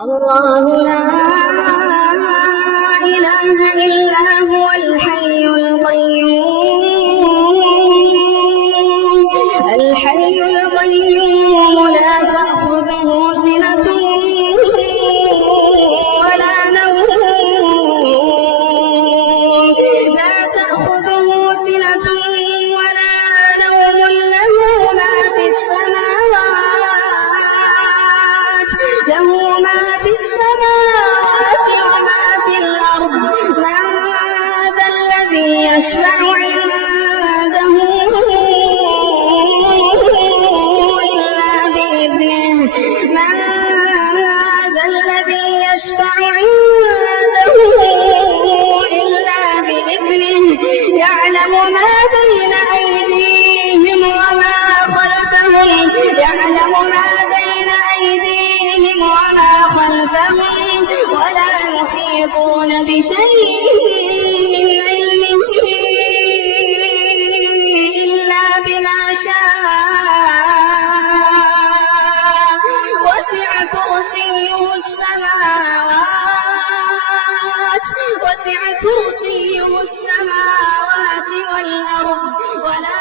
الله لا إله إلا هو الحي القيوم الحي القيوم لا تأخذه سنة ولا نوم لا تأخذه سنة ولا نوم له ما في السماوات وما في الأرض من ذا الذي يشفع عنده إلا بإذنه من ذا الذي يشفع عنده إلا بإذنه يعلم ما بين أيديهم وما خلفهم ولا يحيطون بشيء من علمه إلا بما شاء وسع كرسيه السماوات والأرض ولا